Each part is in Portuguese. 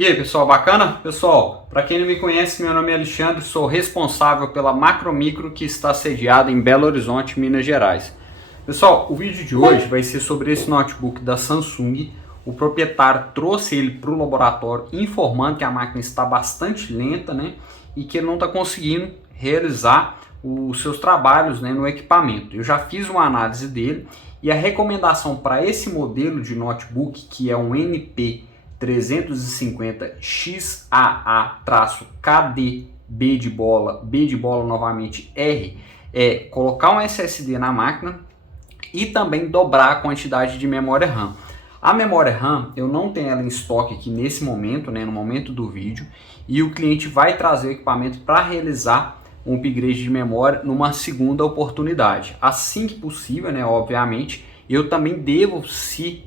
E aí pessoal, bacana? Pessoal, para quem não me conhece, meu nome é Alexandre, sou responsável pela Macromicro que está sediada em Belo Horizonte, Minas Gerais. Pessoal, o vídeo de hoje vai ser sobre esse notebook da Samsung. O proprietário trouxe ele para o laboratório informando que a máquina está bastante lenta, né? E que ele não está conseguindo realizar os seus trabalhos, né, no equipamento. Eu já fiz uma análise dele e a recomendação para esse modelo de notebook, que é um NP 350 XAA-KD B de bola novamente R, é colocar um SSD na máquina e também dobrar a quantidade de memória RAM. A memória RAM eu não tenho ela em estoque aqui nesse momento, né, no momento do vídeo, e o cliente vai trazer o equipamento para realizar um upgrade de memória numa segunda oportunidade. Assim que possível, né, obviamente, eu também devo, se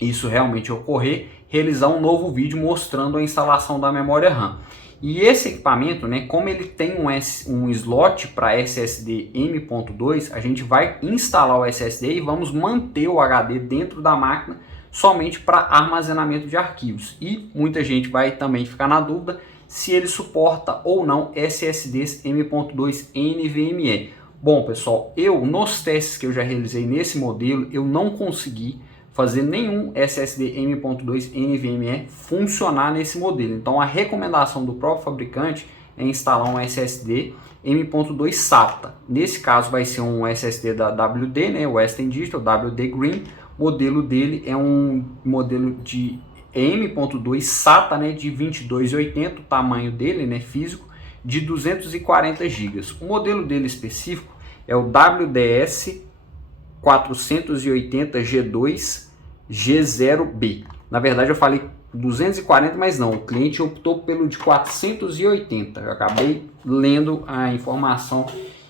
isso realmente ocorrer, realizar um novo vídeo mostrando a instalação da memória RAM. E esse equipamento, né, como ele tem um slot para SSD M.2, a gente vai instalar o SSD e vamos manter o HD dentro da máquina somente para armazenamento de arquivos. E muita gente vai também ficar na dúvida se ele suporta ou não SSDs M.2 NVMe. Bom pessoal, nos testes que eu já realizei nesse modelo, eu não consegui fazer nenhum SSD M.2 NVMe funcionar nesse modelo. Então a recomendação do próprio fabricante é instalar um SSD M.2 SATA. Nesse caso vai ser um SSD da WD, né, Western Digital, WD Green. O modelo dele é um modelo de M.2 SATA, né, de 2280, o tamanho dele, né, físico, de 240 GB. O modelo dele específico é o WDS 480 G2 G0B. Na verdade eu falei 240, mas não, o cliente optou pelo de 480. Eu acabei lendo a informação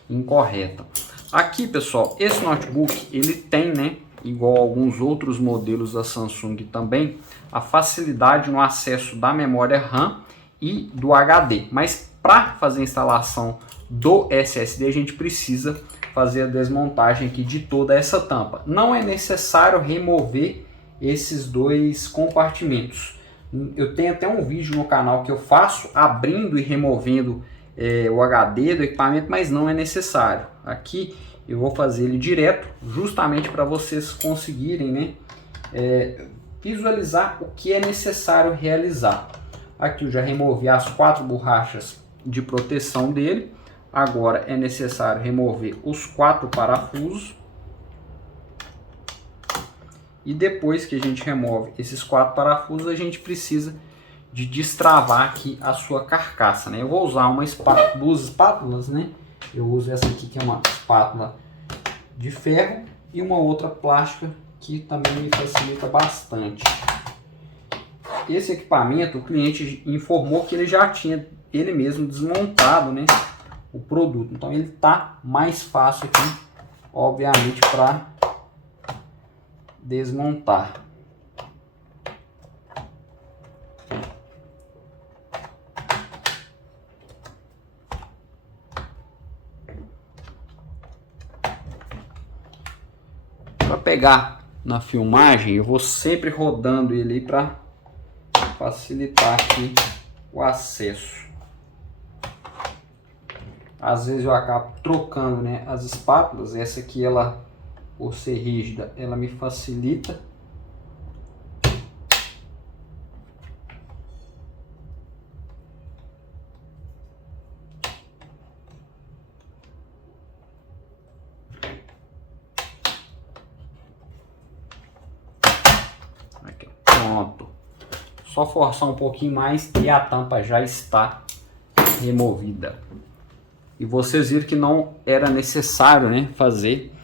incorreta. Aqui, pessoal, esse notebook ele tem, né, igual a alguns outros modelos da Samsung também, a facilidade no acesso da memória RAM e do HD. Mas para fazer a instalação do SSD a gente precisa fazer a desmontagem aqui de toda essa tampa. Não é necessário remover esses dois compartimentos. Eu tenho até um vídeo no canal que eu faço abrindo e removendo o HD do equipamento, mas não é necessário. Aqui eu vou fazer ele direto, justamente para vocês conseguirem, né, visualizar o que é necessário realizar. Aqui eu já removi as 4 borrachas de proteção dele. Agora é necessário remover os 4 parafusos. E depois que a gente remove esses 4 parafusos, a gente precisa de destravar aqui a sua carcaça, né? Eu vou usar duas espátulas, né? Eu uso essa aqui que é uma espátula de ferro e uma outra plástica que também me facilita bastante. Esse equipamento, o cliente informou que ele já tinha ele mesmo desmontado, né, o produto. Então ele tá mais fácil aqui, obviamente, para desmontar. Para pegar na filmagem, eu vou sempre rodando ele para facilitar aqui o acesso. Às vezes eu acabo trocando, né, as espátulas. Essa aqui, ela, por ser rígida, ela me facilita. Aqui, pronto. Só forçar um pouquinho mais e a tampa já está removida. E vocês viram que não era necessário, né, fazer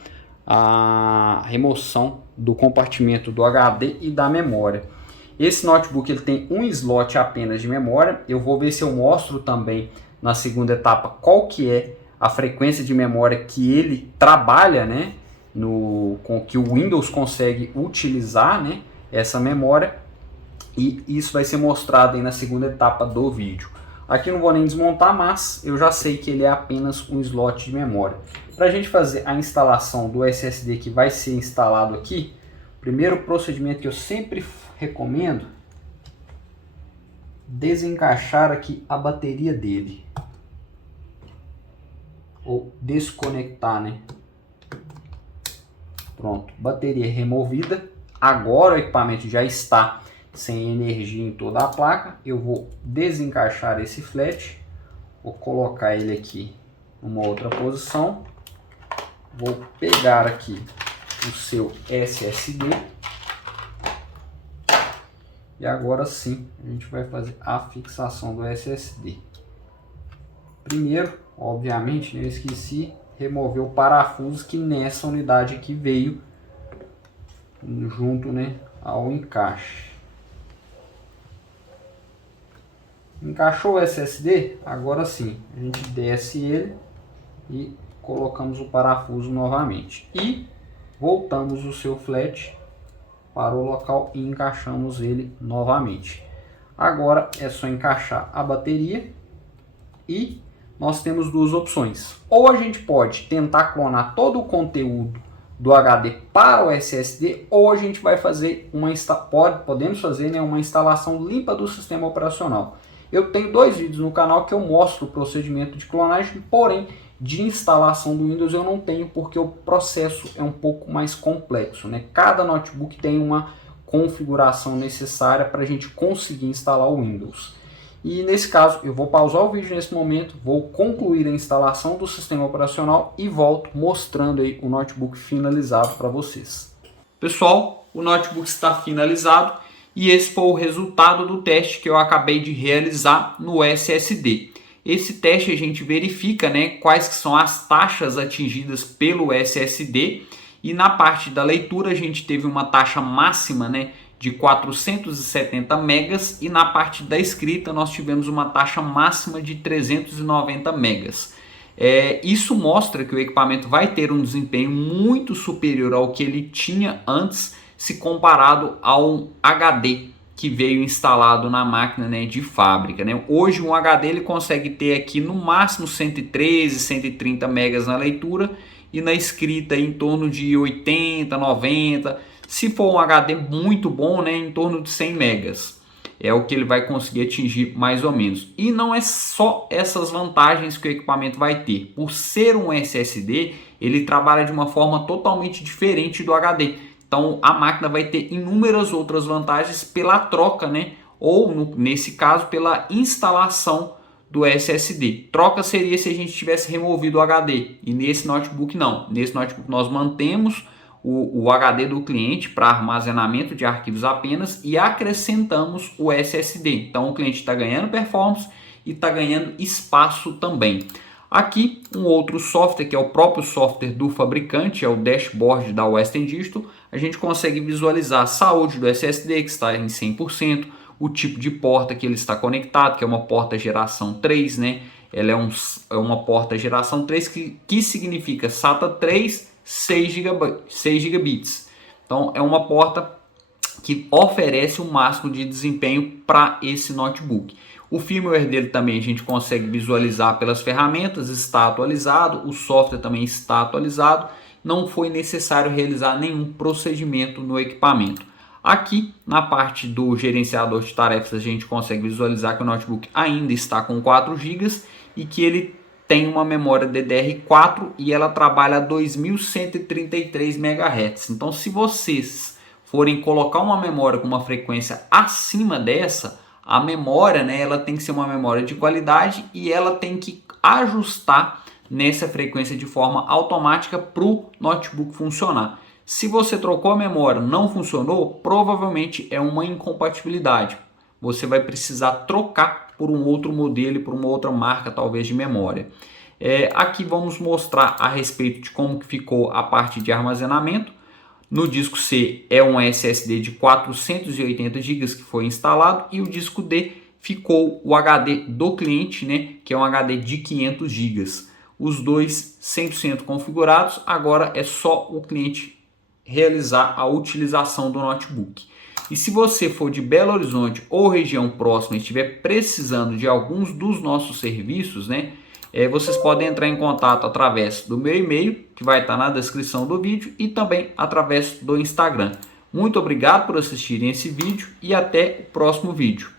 a remoção do compartimento do HD e da memória. Esse notebook ele tem um slot apenas de memória. Eu vou ver se eu mostro também na segunda etapa qual que é a frequência de memória que ele trabalha, né, com que o Windows consegue utilizar, né, essa memória. E isso vai ser mostrado aí na segunda etapa do vídeo. Aqui não vou nem desmontar, mas eu já sei que ele é apenas um slot de memória. Para a gente fazer a instalação do SSD que vai ser instalado aqui, o primeiro procedimento que eu sempre recomendo desencaixar aqui a bateria dele. Ou desconectar, né? Pronto, bateria removida. Agora o equipamento já está sem energia em toda a placa. Eu vou desencaixar esse flat. Vou colocar ele aqui numa outra posição. Vou pegar aqui o seu SSD. E agora sim, a gente vai fazer a fixação do SSD. Primeiro, obviamente, eu esqueci remover o parafuso que nessa unidade aqui veio junto, né, ao encaixe. Encaixou o SSD? Agora sim, a gente desce ele e colocamos o parafuso novamente. E voltamos o seu flat para o local e encaixamos ele novamente. Agora é só encaixar a bateria e nós temos duas opções. Ou a gente pode tentar clonar todo o conteúdo do HD para o SSD, ou a gente vai fazer podemos fazer, né, uma instalação limpa do sistema operacional. Eu tenho 2 vídeos no canal que eu mostro o procedimento de clonagem, porém de instalação do Windows eu não tenho porque o processo é um pouco mais complexo, né? Cada notebook tem uma configuração necessária para a gente conseguir instalar o Windows. E nesse caso eu vou pausar o vídeo nesse momento, vou concluir a instalação do sistema operacional e volto mostrando aí o notebook finalizado para vocês. Pessoal, o notebook está finalizado e esse foi o resultado do teste que eu acabei de realizar no SSD. Esse teste a gente verifica, né, quais que são as taxas atingidas pelo SSD, e na parte da leitura a gente teve uma taxa máxima, né, de 470 megas, e na parte da escrita nós tivemos uma taxa máxima de 390 megas. Isso mostra que o equipamento vai ter um desempenho muito superior ao que ele tinha antes, se comparado ao HD que veio instalado na máquina, né, de fábrica, né? Hoje um HD ele consegue ter aqui no máximo 113, 130 megas na leitura e na escrita em torno de 80, 90. Se for um HD muito bom, né, em torno de 100 megas. É o que ele vai conseguir atingir mais ou menos. E não é só essas vantagens que o equipamento vai ter. Por ser um SSD, ele trabalha de uma forma totalmente diferente do HD. Então a máquina vai ter inúmeras outras vantagens pela troca, né? Ou nesse caso pela instalação do SSD. Troca seria se a gente tivesse removido o HD, e nesse notebook não. Nesse notebook nós mantemos o HD do cliente para armazenamento de arquivos apenas e acrescentamos o SSD. Então o cliente está ganhando performance e está ganhando espaço também. Aqui um outro software que é o próprio software do fabricante, é o dashboard da Western Digital. A gente consegue visualizar a saúde do SSD, que está em 100%, o tipo de porta que ele está conectado, que é uma porta geração 3, né? Ela é uma porta geração 3 que significa SATA 3, 6 gigabits. Então é uma porta que oferece o máximo de desempenho para esse notebook. O firmware dele também a gente consegue visualizar pelas ferramentas, está atualizado, o software também está atualizado, não foi necessário realizar nenhum procedimento no equipamento. Aqui na parte do gerenciador de tarefas a gente consegue visualizar que o notebook ainda está com 4 GB e que ele tem uma memória DDR4 e ela trabalha a 2133 MHz. Então se vocês forem colocar uma memória com uma frequência acima dessa, a memória, né, ela tem que ser uma memória de qualidade e ela tem que ajustar nessa frequência de forma automática para o notebook funcionar. Se você trocou a memória, não funcionou, provavelmente é uma incompatibilidade. Você vai precisar trocar por um outro modelo e por uma outra marca talvez de memória. Aqui vamos mostrar a respeito de como que ficou a parte de armazenamento. No disco C é um SSD de 480 GB que foi instalado e o disco D ficou o HD do cliente, né, que é um HD de 500 GB. Os dois 100% configurados, agora é só o cliente realizar a utilização do notebook. E se você for de Belo Horizonte ou região próxima e estiver precisando de alguns dos nossos serviços, né, vocês podem entrar em contato através do meu e-mail, que vai estar na descrição do vídeo, e também através do Instagram. Muito obrigado por assistirem esse vídeo e até o próximo vídeo.